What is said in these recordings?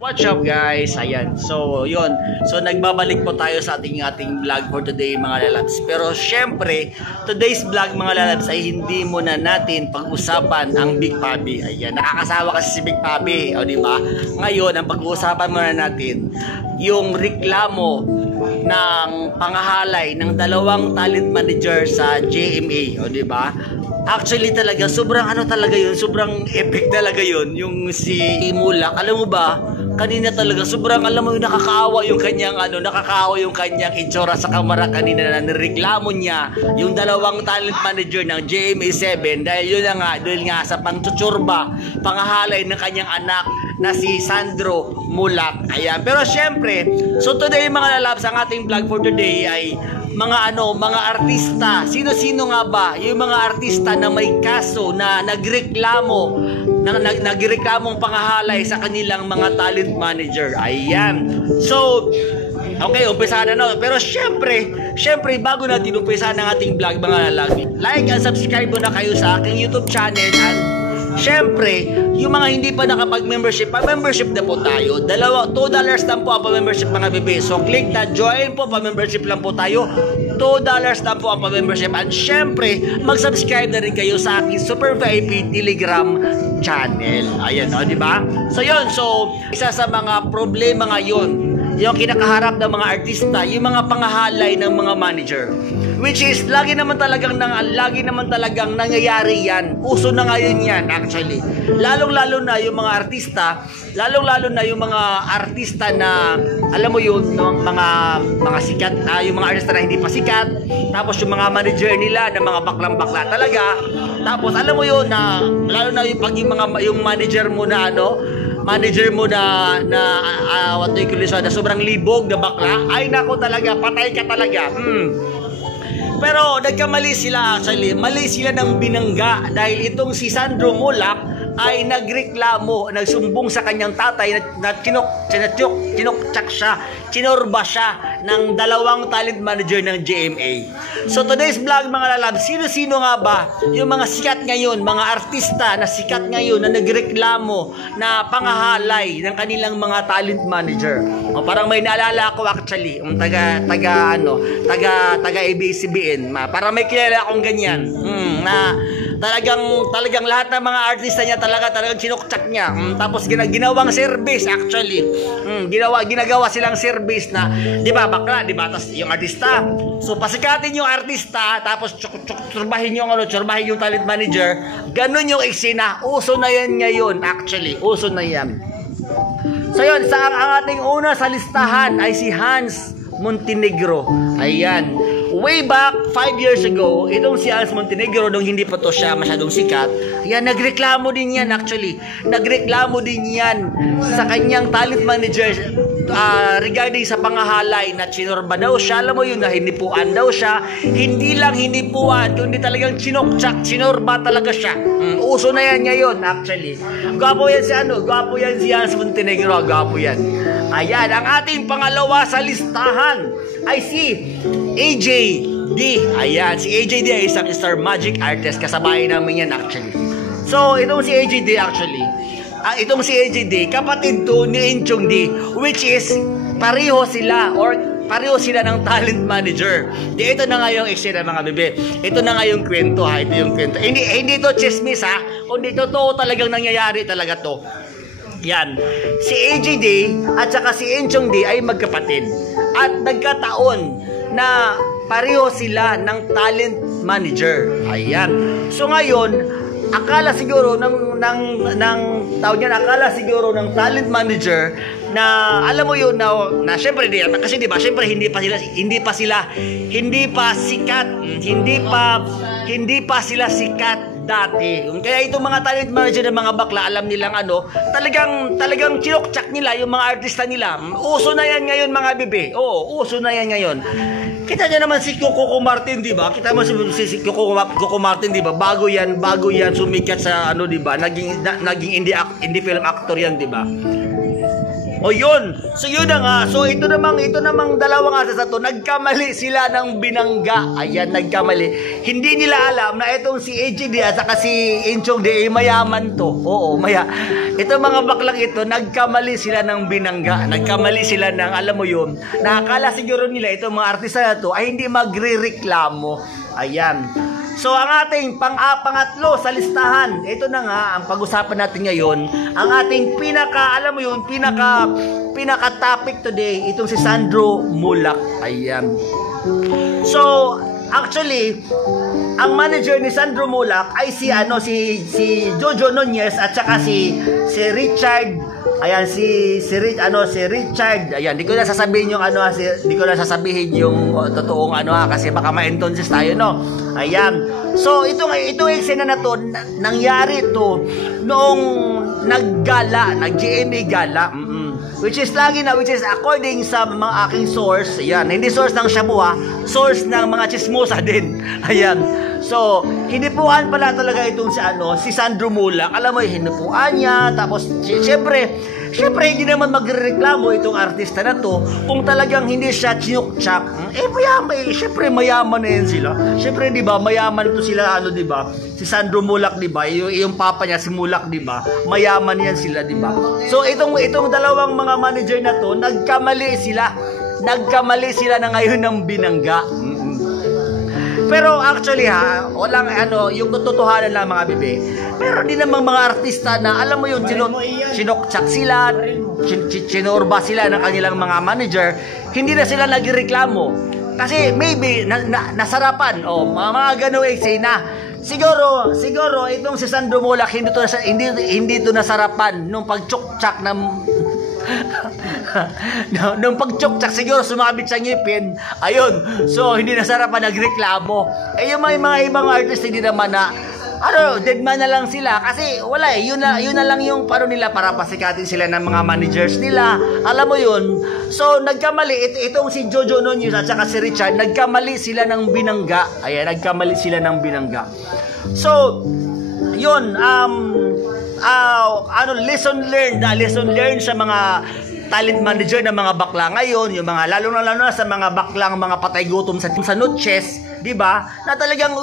What's up guys? Ayan. So, yun. So, nagbabalik po tayo sa ating vlog for today mga lalabs. Pero syempre, today's vlog mga lalabs ay hindi muna natin pag-usapan ang Big Papi. Ayan. Nakakasawa kasi si Big Papi. O, diba? Ngayon, ang pag-uusapan muna natin, yung reklamo ng pangahalay ng dalawang talent manager sa JMA. O, diba? Actually talaga, sobrang ano talaga yun, sobrang epic talaga yun, yung si Mulak. Alam mo ba, kanina talaga, sobrang alam mo yung nakakaawa yung kanyang nakakaawa yung kanyang itsura sa kamera kanina na nireklamo niya yung dalawang talent manager ng GMA7 dahil yun na nga sa pangtutsurba, pangahalay ng kanyang anak na si Sandro Mulak. Ayan. Pero syempre, so today mga lalabs, ang ating vlog for today ay mga artista. Sino-sino nga ba yung mga artista na may kaso na nagreklamong pangahalay sa kanilang mga talent manager? Ayan. So, okay, umpisa na no. Pero syempre, bago natin umpisa ng ating vlog mga lalaki, like and subscribe na kayo sa aking YouTube channel. And syempre, yung mga hindi pa nakapag-membership, pa-membership na po tayo. $2 lang po ang pa-membership mga bebe. So, click na join po, pa-membership lang po tayo. $2 lang po ang pa-membership. And syempre, mag-subscribe na rin kayo sa aking Super VIP Telegram channel. Ayan, o, diba? So, yun. So, isa sa mga problema ngayon, yung kinakaharap ng mga artista, yung mga pangahalay ng mga manager. Which is, lagi naman talagang nangyayari yan. Uso na ngayon yan, actually. Lalong-lalo na yung mga artista, na, alam mo yun, mga sikat, yung mga artista na hindi pa sikat, tapos yung mga manager nila, na mga baklang-bakla talaga, tapos alam mo yun, na, lalo na yung manager mo na, what do you call this, na sobrang libog na bakla, ay nako talaga, patay ka talaga. Pero nagkamali sila actually. Mali sila ng binangga dahil itong si Sandro Mulak ay nagreklamo, nagsumbong sa kanyang tatay na chinorba siya ng dalawang talent manager ng GMA. So today's vlog mga lalab, sino-sino nga ba yung mga sikat ngayon, mga artista na sikat ngayon na nagreklamo na pangahalay ng kanilang mga talent manager? O, parang may naalala ako actually, taga ABS-CBN, parang may kilala akong ganyan, na talagang lahat ng mga artista niya talagang sinukchak niya. Tapos ginawang service actually. Ginagawa silang service na, 'di ba, bakla, 'di ba? Tapos yung artista. So pasikatin yung artista, tapos tsurbahin yung talent manager. Ganun yung eksena. Uso na yan ngayon actually. Uso na yan. So yun, ang ating una sa listahan ay si Hans Montenegro. Ayan. Way back 5 years ago, itong si Hans Montenegro, nung hindi pa to siya masyadong sikat, yan, nagreklamo din yan actually. Nagreklamo din yan sa kanyang talent manager regarding sa pangahalay na chinorba daw siya. Alam mo yun, na hinipuan daw siya. Hindi lang hinipuan, kundi talagang chinorba talaga siya. Uso na yan ngayon actually. Gwapo yan si Hans Montenegro. Gwapo yan. Ayan, ang ating pangalawa sa listahan ay si AJD. Ayan, si AJD ay isang star magic artist. Kasabay namin yan actually. So, itong si AJD actually, kapatid to ni Inchong D, which is pareho sila ng talent manager. Ito na nga yung eksena mga bebe. Ito na nga yung kwento ha. Ito yung kwento. Hindi to chismis ha. Kundi totoo talagang nangyayari talaga to. Yan. Si AJD at saka si Inchong D ay magkapatid. At nagkataon na pareho sila ng talent manager. Ayan. So ngayon, akala siguro ng talent manager na, alam mo yun, na syempre kasi di ba, syempre hindi pa sila sikat dati. Kaya itong mga talent manager ng mga bakla, alam nilang talagang chinokchak nila yung mga artista nila. Uso na yan ngayon mga bebe. Oo, uso na yan ngayon. Kita niya naman si Coco Martin, di ba? Kita mo si Coco Martin, di ba? Bago yan sumikat sa di ba? Naging indie film actor yan, di ba? O yun. So yun na nga. So ito namang dalawang artist na to, nagkamali sila ng binangga. Ayan, nagkamali. Hindi nila alam na itong si AJD at saka si Inchong D, mayaman to. Oo, ito mga baklang ito, nagkamali sila ng binangga. Nagkamali sila ng, alam mo yun, nakakala siguro nila itong mga artista na to ay hindi magre-reklamo. Ayan. So ang ating pangatlo sa listahan, ito na nga ang pag-usapan natin ngayon, ang ating pinaka topic today, itong si Sandro Mulak. Ayan. So actually, ang manager ni Sandro Mulak ay si Jojo Nunez at saka si Richard. Ayan, si Richard. Ayan, di ko na sasabihin yung totoong kasi baka ma-entonces tayo, no. Ayan. So itong eksena na to, nangyari to noong nag-GMA gala. Which is according sa mga aking source. Ayan, hindi source ng Shabu source ng mga chismosa din. Ayan. So, hinipuan pala talaga itong si Sandro Mulak. Alam mo, hinipuan niya. Tapos, syempre, hindi naman magrereklamo itong artista na to kung talagang hindi siya chinukchak. Syempre, mayaman na yan sila. Syempre, di ba, mayaman to sila, di ba? Si Sandro Mulak, di ba? Yung papa niya, si Mulak, di ba? Mayaman yan sila, di ba? So, itong dalawang mga manager na to, nagkamali sila na ngayon ng binangga. Pero actually walang yung totohanan lang mga bebe. Pero di namang mga artista na alam mo yung sinokchak sila, chinorba sila ng kanilang mga manager, hindi na sila nagreklamo. Kasi maybe nasarapan mga ganung eksena. Siguro itong si Sandro Mulak hindi to nasarapan nung pagchukchak ng nung pagchukchak, siguro sumabit sa ngipin. Ayun. So hindi nasarapan nagreklamo. Yung mga ibang artist hindi naman na dead man na lang sila kasi wala yun na lang yung nila para pasikatin sila ng mga managers nila. Alam mo yun. So nagkamali itong si Jojo Nunez at saka si Richard, nagkamali sila ng binangga. Ayan, nagkamali sila ng binangga. So yun, lesson learned sa mga talent manager ng mga bakla ngayon, yung mga lalo na sa mga baklang mga patay gutom sa notches, di ba? Na talagang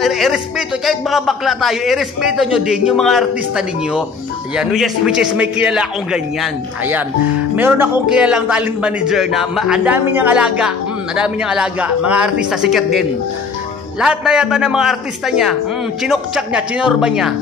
irespeto kahit mga bakla tayo, irespeto nyo din yung mga artista ninyo. Ayan, which is may kilala akong ganyan. Ayan. Meron akong kilalang talent manager na ang dami niyang alaga, mga artista sikat din. Lahat na yata ng mga artista niya, chinokchak niya, chinorba niya.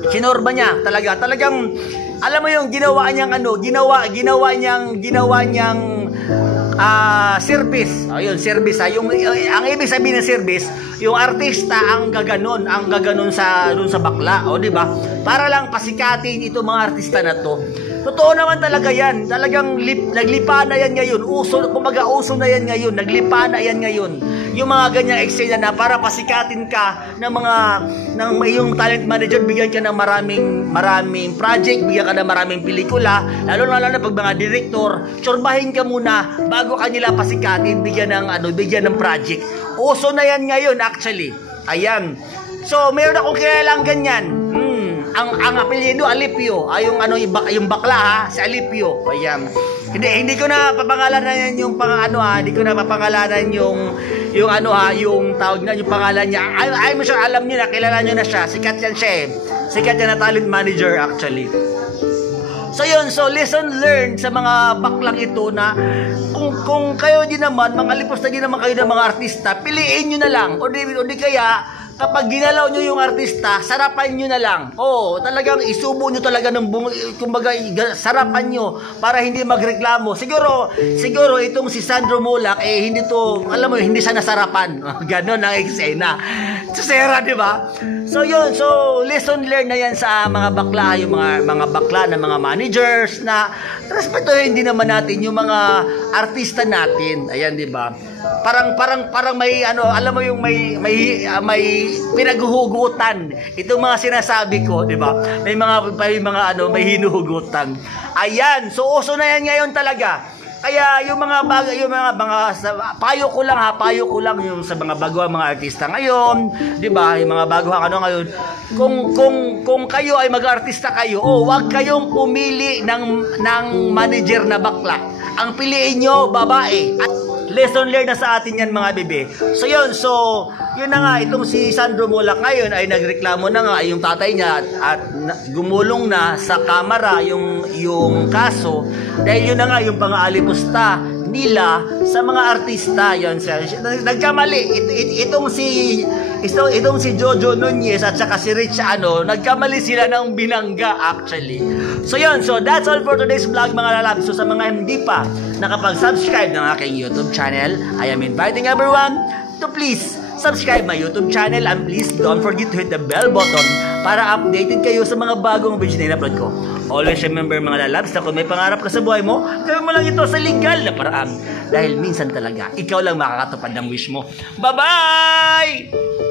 Kinorba niya talagang alam mo yung ginawa niyang service. Ayun, service ang ibig sabihin ng service, yung artista ang gaganon sa bakla, di ba? Para lang pasikatin ito mga artista na to. Totoo naman talaga yan. Talagang naglipa na yan ngayon. Uso na yan ngayon. Naglipa na yan ngayon. Yung mga ganyang eksena na para pasikatin ka ng yung talent manager, bigyan ka ng maraming project, bigyan ka ng maraming pelikula, lalo na pag mga director, tsorbahin ka muna bago kanila pasikatin, bigyan ng project. Uso na yan ngayon actually. Ayan. So, meron akong kilalang ganyan. Ang apelyido Alipio, yung bakla si Alipio. Ayan. Hindi ko na papangalanan yung hindi ko na papangalanan yung tawag na yung pangalan niya. I'm sure alam niyo na, kilala niyo na siya. Sikat yan siya. Sikat yan na talent manager actually. So yun, lesson learned sa mga baklang ito na kung kayo din naman, mga lipos na din naman kayo ng mga artista, piliin nyo na lang. O di kaya, kapag ginalaw nyo yung artista, sarapan nyo na lang. Talagang isubo nyo talaga kumbaga, sarapan nyo para hindi magreklamo. Siguro itong si Sandro Mulak, hindi siya nasarapan. Ganon ang eksena. Sera, di ba? So yun, lesson learned na yan sa mga bakla, yung mga bakla na mga managers na respetuhin din naman natin yung mga artista natin. Ayan, di ba? Parang may alam mo yung may pinaghuhugutan itong mga sinasabi ko, di ba? May hinuhugutan. Ayan, so uso na yan ngayon talaga. Kaya yung mga payo ko lang yung sa mga baguhang mga artista ngayon, 'di ba? Yung mga baguhang ano ngayon, kung kayo ay mag-artista kayo, wag kayong pumili ng manager na bakla. Ang piliin nyo, babae. At lesson learned na sa atin yan, mga bebe. So yun na nga, itong si Sandro Mulak ngayon ay nagreklamo na nga yung tatay niya at gumulong na sa kamera yung kaso dahil yun na nga yung pang-aalipusta nila sa mga artista. Yun, nagkamali. Itong si Jojo Nunez at saka si Rich nagkamali sila ng binangga actually. So yun, that's all for today's vlog, mga lalabs. So sa mga hindi pa nakapag-subscribe ng aking YouTube channel, I am inviting everyone to please subscribe my YouTube channel and please don't forget to hit the bell button para updated kayo sa mga bagong videos na in-upload ko. Always remember, mga lalabs, na kung may pangarap ka sa buhay mo, gawin mo lang ito sa legal na paraan. Dahil minsan talaga, ikaw lang makakatupad ng wish mo. Bye-bye!